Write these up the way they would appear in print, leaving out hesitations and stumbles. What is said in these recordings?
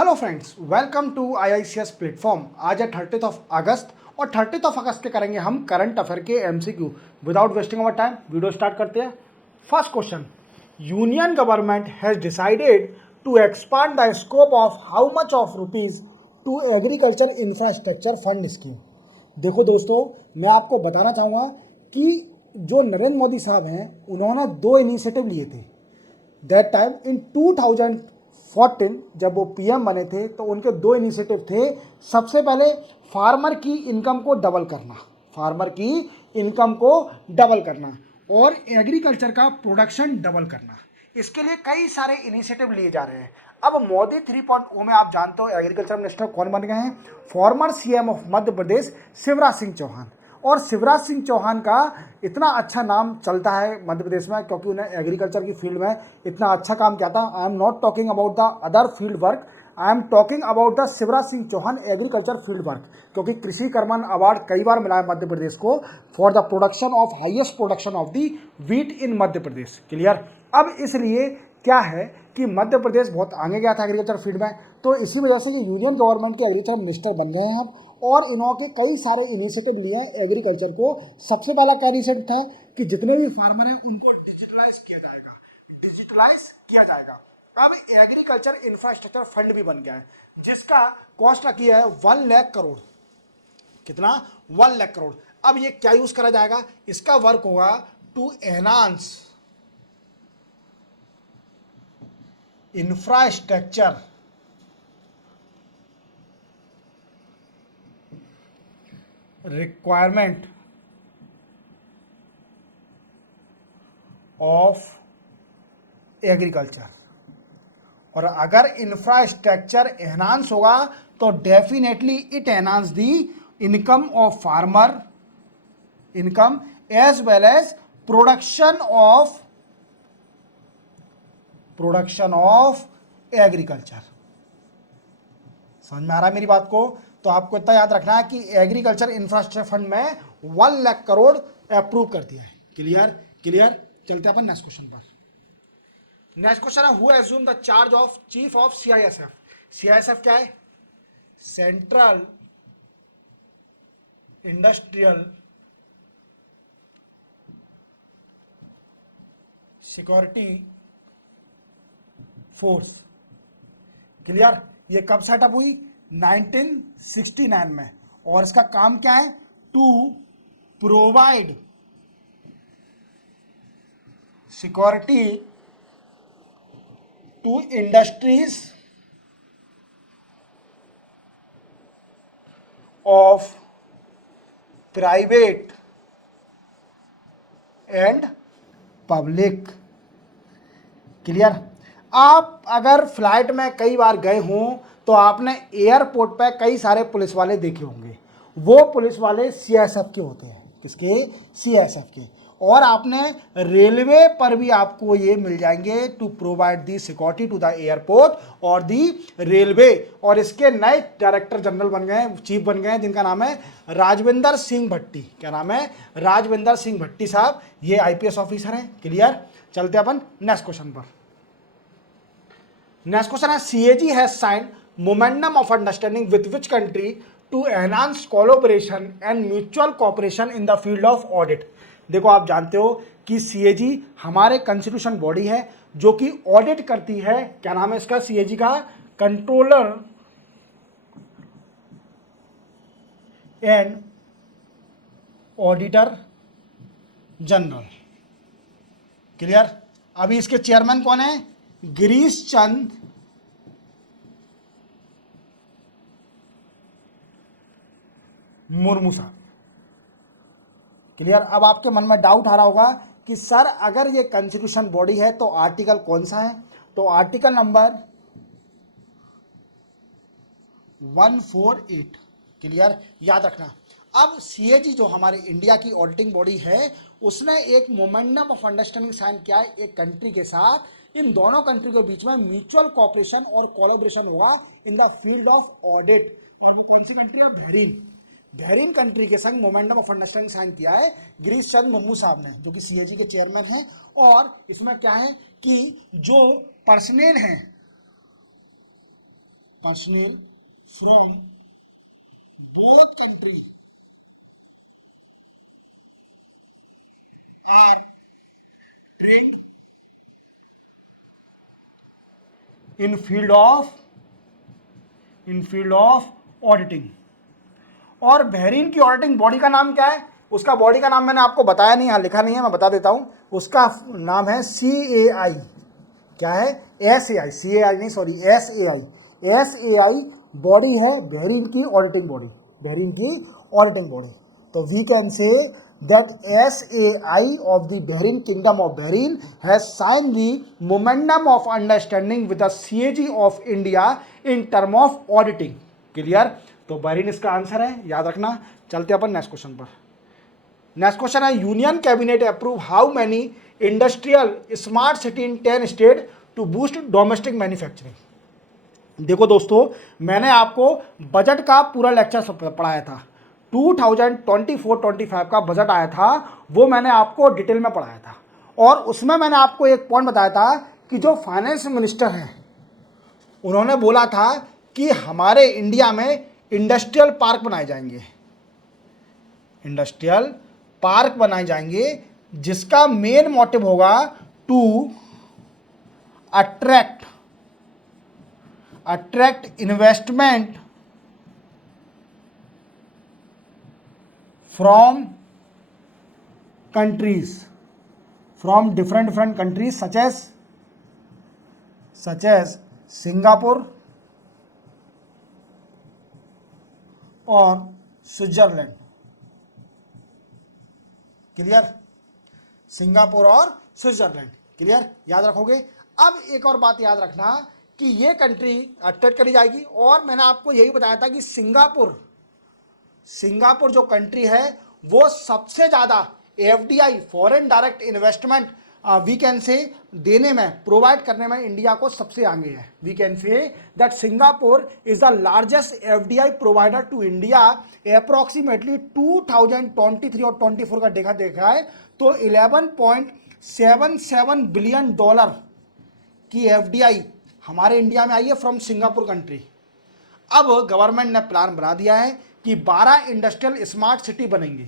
Hello friends, welcome to IICS platform. आज है 30 अगस्त और 30 अगस्त के करेंगे हम करंट अफेयर के MCQ। Without wasting our time video start करते हैं। First question, union government has decided to expand the scope of how much of rupees to agriculture infrastructure fund scheme. देखो दोस्तों, मैं आपको बताना चाहूँगा कि जो नरेंद्र मोदी साहब हैं, उन्होंने दो इनिशिएटिव लिए थे। दैट टाइम इन 2014 जब वो PM बने थे तो उनके दो इनिशिएटिव थे। सबसे पहले फार्मर की इनकम को डबल करना, फार्मर की इनकम को डबल करना और एग्रीकल्चर का प्रोडक्शन डबल करना। इसके लिए कई सारे इनिशिएटिव लिए जा रहे हैं। अब मोदी 3.0 में आप जानते हो एग्रीकल्चर मिनिस्टर कौन बन गए हैं? Farmer CM of Madhya Pradesh Shivraj Singh Chauhan. और शिवराज सिंह चौहान का इतना अच्छा नाम चलता है मध्य प्रदेश में क्योंकि उन्हें एग्रीकल्चर की फील्ड में इतना अच्छा काम किया था। I am not talking about the other field work, I am talking about the Shivraj Singh Chouhan agriculture field work, क्योंकि कृषि कर्मण अवार्ड कई बार मिला है मध्य प्रदेश को for the production of highest production of the wheat in Madhya Pradesh. Clear? अब इसलिए क्या है कि मध्य प्रदेश बहुत आगे गया था एग्रीकल्चर फील्ड में, तो इसी वजह से ये यूनियन गवर्नमेंट के एग्रीकल्चर मिनिस्टर बन गए हैं अब। और इन्होंने कई सारे इनिशिएटिव लिए हैं एग्रीकल्चर को। सबसे पहला क्या इनिशिएटिव था कि जितने भी फार्मर हैं उनको डिजिटलाइज किया जाएगा, डिजिटलाइज किया जाएगा। अब एग्रीकल्चर इंफ्रास्ट्रक्चर फंड भी बन गया है जिसका कॉस्ट रखी है 1 लाख करोड़। कितना? 1 लाख करोड़। अब ये क्या यूज करा जाएगा? इसका वर्क होगा to enhance infrastructure requirement of agriculture. और अगर इंफ्रास्ट्रक्चर एनहांस होगा तो definitely it enhance the income of farmer, income as well as production of agriculture. समझ में आ रहा है मेरी बात को? तो आपको इतना याद रखना है कि एग्रीकल्चर इंफ्रास्ट्रक्चर फंड में 1 लाख करोड़ अप्रूव कर दिया है। क्लियर? क्लियर? चलते हैं अपन नेक्स्ट क्वेश्चन पर। नेक्स्ट क्वेश्चन है, who assume the charge of chief of CISF। CISF क्या है? Central industrial security force. Clear? ये कब सेटअप हुई? 1969 में। और इसका काम क्या है? To provide security to industries of private and public. Clear? आप अगर फ्लाइट में कई बार गए हों तो आपने एयरपोर्ट पे कई सारे पुलिस वाले देखे होंगे। वो पुलिस वाले CISF के होते हैं। किसके? CISF के। और आपने रेलवे पर भी आपको ये मिल जाएंगे to provide the security to the airport और दी रेलवे। और इसके नए डायरेक्टर जनरल बन गए, चीफ बन गए, जिनका नाम है राजविंदर सिंह भट्टी। क्या नाम है? राजविंदर सिंह भट्टी साहब। ये IPS ऑफिसर हैं। क्लियर? चलते अपन नेक्स्ट क्वेश्चन पर। नेक्स्ट क्वेश्चन है, CAG has signed memorandum of understanding with which country to enhance collaboration and mutual cooperation in the field of audit. देखो, आप जानते हो कि CAG हमारे कॉन्स्टिट्यूशन बॉडी है जो कि ऑडिट करती है। क्या नाम है इसका? CAG का controller and auditor general. Clear? अभी इसके चेयरमैन कौन है? गिरीश चंद मुर्मू साहब। क्लियर? अब आपके मन में डाउट आ रहा होगा कि सर अगर ये कॉन्स्टिट्यूशन बॉडी है तो आर्टिकल कौन सा है? तो आर्टिकल नंबर 148। क्लियर? याद रखना। अब CAG जो हमारे इंडिया की ऑडिटिंग बॉडी है, उसने एक मोमेंटम ऑफ अंडरस्टैंडिंग साइन किया है एक कंट्री के साथ। इन दोनों कंट्री के बीच में म्यूचुअल कोऑपरेशन और कोलैबोरेशन हुआ इन द फील्ड ऑफ ऑडिट। कौन सी कंट्री है? बहरीन। बहरीन कंट्री के संग मोमेंटम ऑफ अंडरस्टैंडिंग साइन किया है गिरीश चंद मुर्मू साहब ने, जो कि CAG के चेयरमैन हैं। और इसमें क्या है कि जो पर्सनल हैं personnel from both countries are trained in field of auditing. और बहरीन की ऑडिटिंग बॉडी का नाम क्या है? उसका बॉडी का नाम मैंने आपको बताया नहीं, यहाँ लिखा नहीं है, मैं बता देता हूँ। उसका नाम है CAI। क्या है? SAI, CAI नहीं, सॉरी, SAI। SAI बॉडी है बहरीन की ऑडिटिंग बॉडी, बहरीन की ऑडिटिंग बॉडी। तो we can say that SAI of the Bahrain Kingdom of Bahrain has signed the memorandum of understanding with the CAG of India in term of auditing। Clear? तो बहरीन इसका answer है, याद रखना। चलते अपन next question पर। Next question है, union cabinet approve how many industrial smart city in 10 state to boost domestic manufacturing. देखो दोस्तों, मैंने आपको बजट का पूरा लेक्चर पढ़ाया था। 2024-25 का बजट आया था, वो मैंने आपको डिटेल में पढ़ाया था। और उसमें मैंने आपको एक पॉइंट बताया था कि जो फाइनेंस मिनिस्टर हैं, उन्होंने बोला था कि हमारे इंडिया में इंडस्ट्रियल पार्क बनाए जाएंगे, इंडस्ट्रियल पार्क बनाए जाएंगे, जिसका मेन मोटिव होगा to attract investment from countries, from different countries such as Singapore और स्विट्जरलैंड। क्लियर? सिंगापुर और स्विट्जरलैंड। क्लियर? याद रखोगे। अब एक और बात याद रखना कि ये कंट्री अट्रैक्ट करी जाएगी, और मैंने आपको यही बताया था कि सिंगापुर जो कंट्री है वो सबसे ज्यादा FDI, foreign direct investment, we can say देने में, प्रोवाइड करने में इंडिया को सबसे आगे है। We can say that Singapore is the largest FDI provider to India. Approximately 2023 और 24 का देखा है तो $11.77 बिलियन की FDI हमारे इंडिया में आई है फ्रॉम सिंगापुर कंट्री। अब गवर्नमेंट ने प्लान बना दिया है कि 12 इंडस्ट्रियल स्मार्ट सिटी बनेंगी,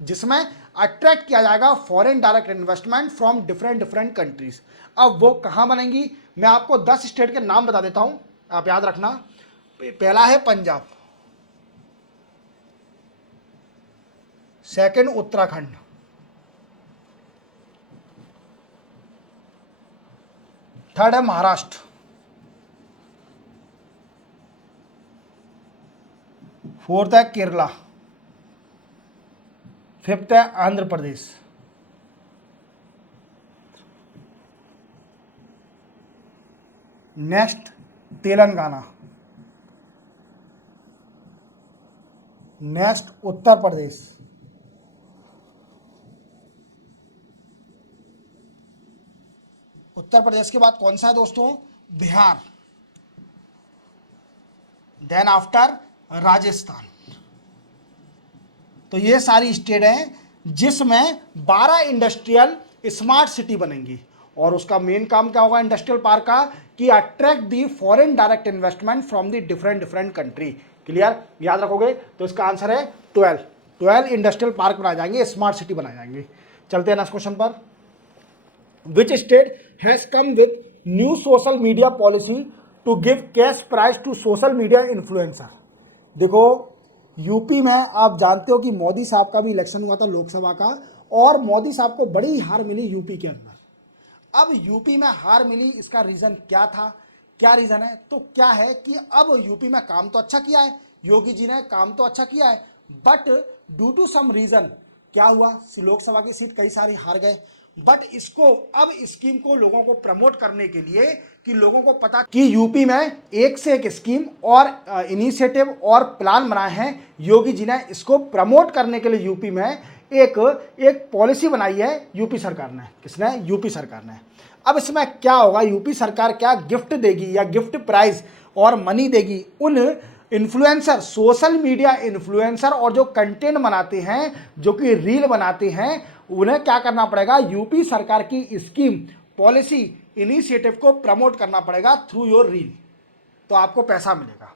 जिसमें अट्रैक्ट किया जाएगा foreign direct investment from different countries. अब वो कहाँ बनेंगी, मैं आपको 10 स्टेट के नाम बता देता हूं, आप याद रखना। पहला है पंजाब, सेकंड उत्तराखंड, थर्ड है महाराष्ट्र, फोर्थ है केरला, फिफ्थ है आंध्र प्रदेश, नेक्स्ट तेलंगाना, नेक्स्ट उत्तर प्रदेश, उत्तर प्रदेश के बाद कौन सा है दोस्तों, बिहार, देन आफ्टर राजस्थान। तो ये सारी स्टेट हैं जिसमें 12 इंडस्ट्रियल स्मार्ट सिटी बनेंगी, और उसका मेन काम क्या होगा इंडस्ट्रियल पार्क का, कि attract the foreign direct investment from the different country. Clear? याद रखोगे। तो इसका आंसर है 12 इंडस्ट्रियल पार्क बनाए जाएंगे, स्मार्ट सिटी बनाए जाएंगे। चलते हैं नेक्स्ट क्वेश्चन पर। Which state has come with new social media policy to give cash prize to social media influencer. देखो, यूपी में आप जानते हो कि मोदी साहब का भी इलेक्शन हुआ था लोकसभा का, और मोदी साहब को बड़ी हार मिली यूपी के अंदर। अब यूपी में हार मिली, इसका रीजन क्या था, क्या रीजन है? तो क्या है कि अब यूपी में काम तो अच्छा किया है योगी जी ने, काम तो अच्छा किया है, but due to some reason क्या हुआ, लोकसभा की सीट कई सारी हार गए। बट इसको, अब स्कीम को लोगों को प्रमोट करने के लिए, कि लोगों को पता कि यूपी में एक से एक स्कीम और इनिशिएटिव और प्लान बनाए हैं योगी जी ने, इसको प्रमोट करने के लिए यूपी में एक पॉलिसी बनाई है यूपी सरकार ने। किसने? यूपी सरकार ने। अब इसमें क्या होगा, यूपी सरकार क्या गिफ्ट देगी या गिफ्ट प्राइज और मनी देगी उन इन्फ्लुएंसर, सोशल मीडिया इन्फ्लुएंसर और जो कंटेंट बनाते हैं, जो कि रील बनाते हैं, उन्हें क्या करना पड़ेगा, यूपी सरकार की स्कीम, पॉलिसी, इनिशिएटिव को प्रमोट करना पड़ेगा थ्रू योर रील। तो आपको पैसा मिलेगा।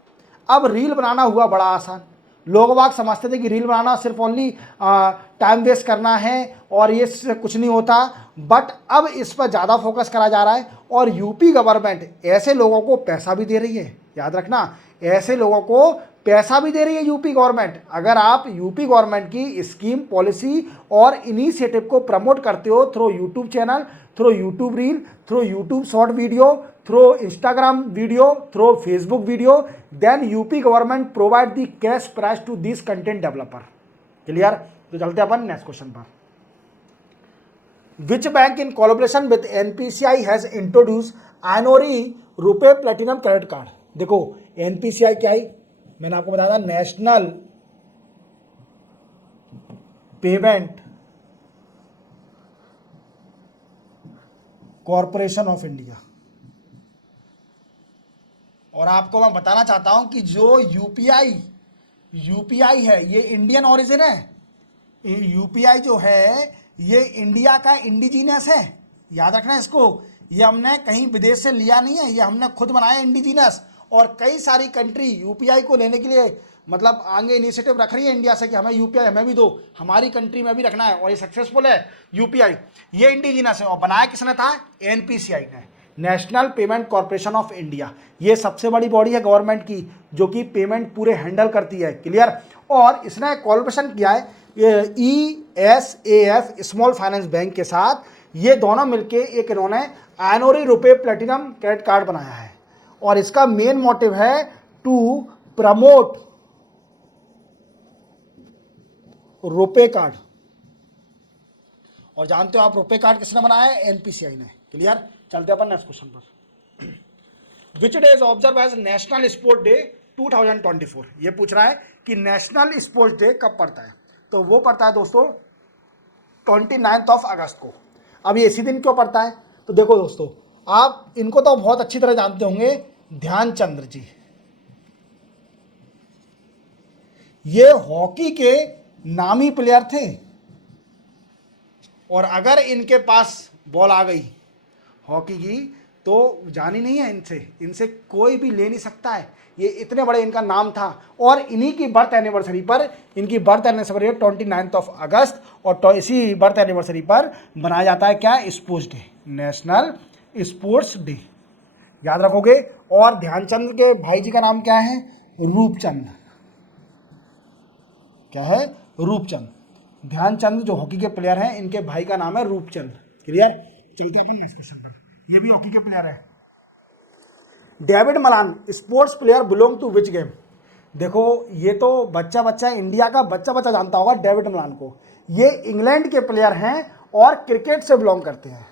अब रील बनाना हुआ बड़ा आसान। लोग बाग समझते थे कि रील बनाना सिर्फ ओनली टाइम वेस्ट करना है और ये कुछ नहीं होता, बट अब इस पर ज़्यादा फोकस करा जा रहा है और यूपी गवर्नमेंट ऐसे लोगों को पैसा भी दे रही है। याद रखना, ऐसे लोगों को पैसा भी दे रही है यूपी गवर्नमेंट। अगर आप यूपी गवर्नमेंट की स्कीम, पॉलिसी और इनिशिएटिव को प्रमोट करते हो through YouTube channel, through YouTube reel, through YouTube short video, through Instagram video, through Facebook video, then UP government provide the cash prize to this content developer. Clear? तो चलते अपन next question पर। Which bank in collaboration with NPCI has introduce एनोरी RuPay platinum credit card. देखो NPCI क्या है, मैंने आपको बताया था, national payment corporation of India. और आपको मैं बताना चाहता हूं कि जो यूपीआई है ये इंडियन ओरिजिन है। यूपीआई जो है ये इंडिया का इंडिजीनियस है। याद रखना इसको, ये हमने कहीं विदेश से लिया नहीं है, ये हमने खुद बनाया इंडिजीनियस। और कई सारी कंट्री यूपीआई को लेने के लिए मतलब आगे इनिशिएटिव रख रही है इंडिया से कि हमें यूपीआई हमें भी दो, हमारी कंट्री में भी रखना है, और ये सक्सेसफुल है यूपीआई। ये इंडिजीनियस है और बनाया किसने था? एनपीसीआई ने, national payment corporation of India. ये सबसे बड़ी बॉडी है गवर्नमेंट की जो कि पेमेंट पूरे हैंडल करती है। क्लियर? और इसने कॉलबोरेशन किया है ESAF स्मॉल फाइनेंस बैंक के साथ। ये दोनों मिलके एक इन्होंने एनोरी रुपए प्लेटिनम क्रेडिट कार्ड बनाया है और इसका मेन मोटिव है टू प्रमोट रुपए कार्ड। और जानते हो आप रुपए कार्ड किसने बनाया है? एनपीसीआई ने। क्लियर? चलते अपन नेक्स्ट क्वेश्चन पर। Which day is observe as national sport day 2024। ये पूछ रहा है कि नेशनल स्पोर्ट्स डे कब पड़ता है, तो वो पड़ता है दोस्तों 29 अगस्त को। अब ये इसी दिन क्यों पड़ता है? तो देखो दोस्तों, आप इनको तो बहुत अच्छी तरह जानते होंगे, ध्यानचंद जी। ये हॉकी के नामी प्लेयर थे और अगर इनके पास बॉल आ गई हॉकी की तो जानी नहीं है, इनसे कोई भी ले नहीं सकता है। ये इतने बड़े इनका नाम था और इन्हीं की बर्थ एनिवर्सरी पर, इनकी बर्थ एनिवर्सरी 29 अगस्त, और इसी बर्थ एनिवर्सरी पर बनाया जाता है क्या? Sports day, national sports day. याद रखोगे। और ध्यानचंद के भाई जी का नाम क्या है? रूपचंद। क्या है? रूपचंद। ध्यानचंद जो हॉकी के प्लेयर हैं, इनके भाई का नाम है रूपचंद। क्लियर? चलते हैं नेक्स्ट क्वेश्चन पर। ये भी हॉकी के प्लेयर है। David Malan sports player belong to which game. देखो ये तो बच्चा इंडिया का बच्चा जानता होगा डेविड मलान को। ये इंग्लैंड के प्लेयर हैं और क्रिकेट से बिलोंग करते हैं।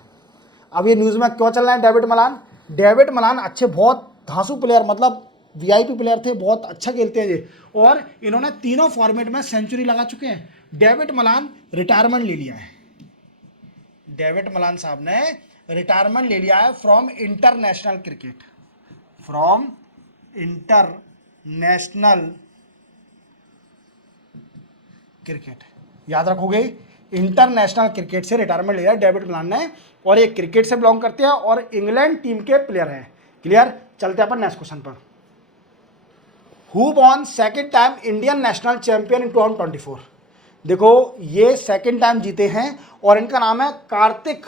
अब ये न्यूज़ में क्यों चल रहा है डेविड मलान? डेविड मलान अच्छे, बहुत धांसू प्लेयर, मतलब वीआईपी प्लेयर थे, बहुत अच्छा खेलते हैं ये, और इन्होंने तीनों फॉर्मेट में सेंचुरी लगा चुके हैं। डेविड मलान रिटायरमेंट ले लिया है। डेविड मलान साहब ने रिटायरमेंट ले लिया है from international cricket, from international cricket. याद रखोगे, इंटरनेशनल क्रिकेट से रिटायरमेंट ले लिया डेविड मलान ने, और ये क्रिकेट से बिलोंग करते हैं और इंग्लैंड टीम के प्लेयर हैं। क्लियर? चलते हैं अपन नेक्स्ट क्वेश्चन पर। Who won second time Indian national champion in 2024। देखो ये सेकेंड टाइम जीते हैं और इनका नाम है कार्तिक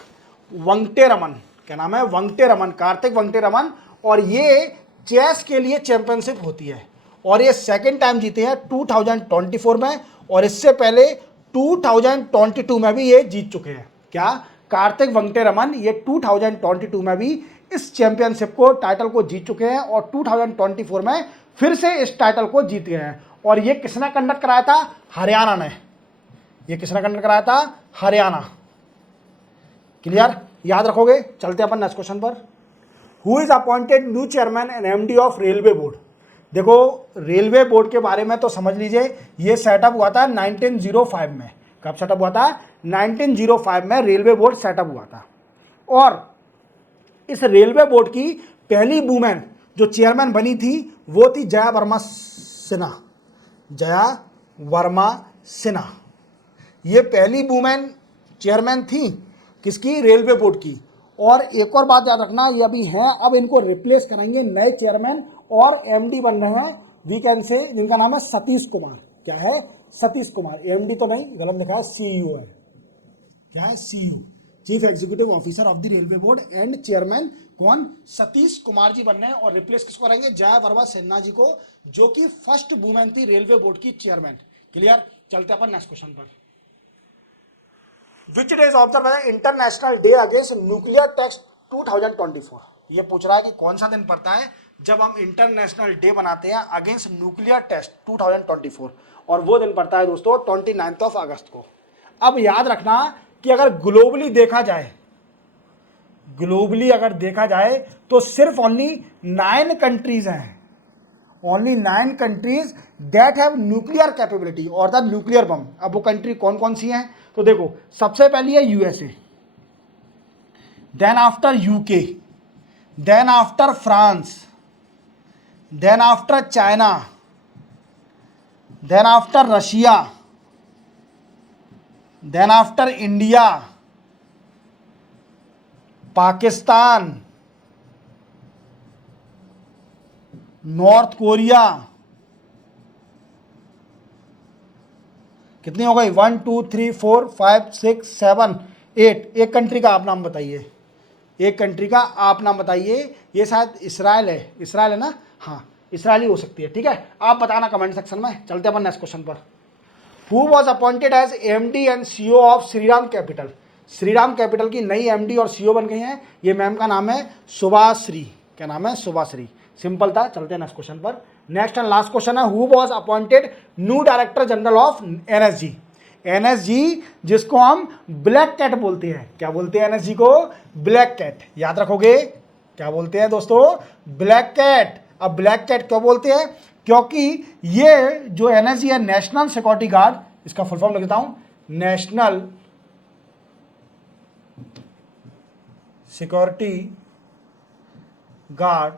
वेंकटेरमन। क्या नाम है? वेंकटेरमन, कार्तिक वेंकटेरमन। और ये चेस के लिए चैंपियनशिप होती है और ये सेकेंड टाइम जीते हैं 2024 में, और इससे पहले 2022 में भी ये जीत चुके हैं। क्या? कार्तिक वेंकटेरमन ये 2022 में भी इस चैंपियनशिप को, टाइटल को जीत चुके हैं और 2024 में फिर से इस टाइटल को जीत गए हैं। और ये किसने कंडक्ट कराया था? हरियाणा ने। ये किसने कंडक्ट कराया था? हरियाणा। क्लियर? याद रखोगे। चलते हैं अपन नेक्स्ट क्वेश्चन पर। Who is appointed new chairman and MD of railway board. देखो रेलवे बोर्ड के बारे में तो समझ लीजिए, ये सेटअप हुआ था 1905 में। कब सेटअप हुआ था? 1905 में रेलवे बोर्ड सेटअप हुआ था। और इस रेलवे बोर्ड की पहली वुमेन जो चेयरमैन बनी थी वो थी जया वर्मा सिन्हा। जया वर्मा सिन्हा ये पहली वुमेन चेयरमैन थी किसकी? रेलवे बोर्ड की। और एक और बात याद रखना, ये अभी हैं, अब इनको रिप्लेस करेंगे नए चेयरमैन और एमडी बन रहे हैं वी कैन से, जिनका नाम है सतीश कुमार। क्या है? सतीश कुमार। एमडी तो नहीं, गलत लिखा है, सीईओ है। क्या है? CEO, chief executive officer of the railway board and chairman. कौन? सतीश कुमार जी बन रहे हैं। और रिप्लेस किसको करेंगे? जया वर्मा सिन्हा जी को, जो कि फर्स्ट वुमेन थी रेलवे बोर्ड की चेयरमैन। क्लियर? चलते अपन नेक्स्ट क्वेश्चन पर। Which day is observe as international day against nuclear test 2024? ये पूछ रहा है कि कौन सा दिन पड़ता है जब हम इंटरनेशनल डे बनाते हैं अगेंस्ट न्यूक्लियर टेस्ट 2024, और वो दिन पड़ता है दोस्तों 29 अगस्त को। अब याद रखना कि अगर ग्लोबली देखा जाए, ग्लोबली अगर देखा जाए तो सिर्फ ओनली 9 कंट्रीज हैं, only 9 countries that have nuclear capability और द न्यूक्लियर बम। अब वो कंट्री कौन कौन सी हैं? तो देखो, सबसे पहली है USA, then after UK, then after France, then after China, then after Russia, then after India, Pakistan, North Korea. कितनी हो गई? 1 2 3 4 5 6 7 8। एक कंट्री का आप नाम बताइए, एक कंट्री का आप नाम बताइए। ये शायद इसराइल है, इसराइल है ना? हाँ, इसराइल ही हो सकती है। ठीक है, आप बताना कमेंट सेक्शन में। चलते अपन नेक्स्ट क्वेश्चन पर। Who was appointed as MD and CEO of Shriram Capital? Shriram Capital की नई एमडी और सीईओ बन गई हैं। ये मैम का नाम है सुभाश्री। क्या नाम है? सुभाश्री। सिंपल था। चलते हैं नेक्स्ट क्वेश्चन पर। नेक्स्ट एंड लास्ट क्वेश्चन है, who was appointed new director general of NSG? NSG जिसको हम ब्लैक कैट बोलते हैं। क्या बोलते हैं एनएसजी को? Black cat. याद रखोगे, क्या बोलते हैं दोस्तों? Black cat. अब ब्लैक कैट क्यों बोलते हैं? क्योंकि ये जो एनएसजी है, नेशनल सिक्योरिटी गार्ड, इसका फुल फॉर्म लिखता हूं, नेशनल सिक्योरिटी गार्ड।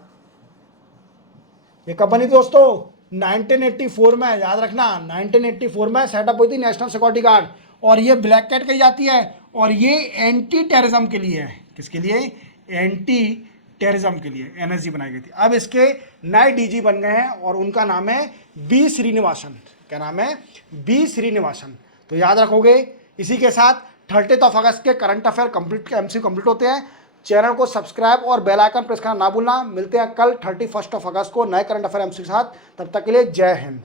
ये कब बनी दोस्तों? 1984 में। याद रखना, 1984 में सेटअप हुई थी नेशनल सिक्योरिटी गार्ड। और ये ब्लैक कैट कही जाती है, और ये एंटी टेररिज्म के लिए है। किसके लिए? एंटी टेररिज्म के लिए एनएसजी बनाई गई थी। अब इसके नए डीजी बन गए हैं और उनका नाम है बी श्रीनिवासन। क्या नाम है? बी श्रीनिवासन। तो याद रखोगे। इसी के साथ 30 अगस्त के current affair complete, MC complete होते हैं। चैनल को सब्सक्राइब और बेल आइकन प्रेस करना ना भूलना। मिलते हैं कल 31 अगस्त को नए करंट अफेयर एमसी के साथ। तब तक के लिए जय हिंद।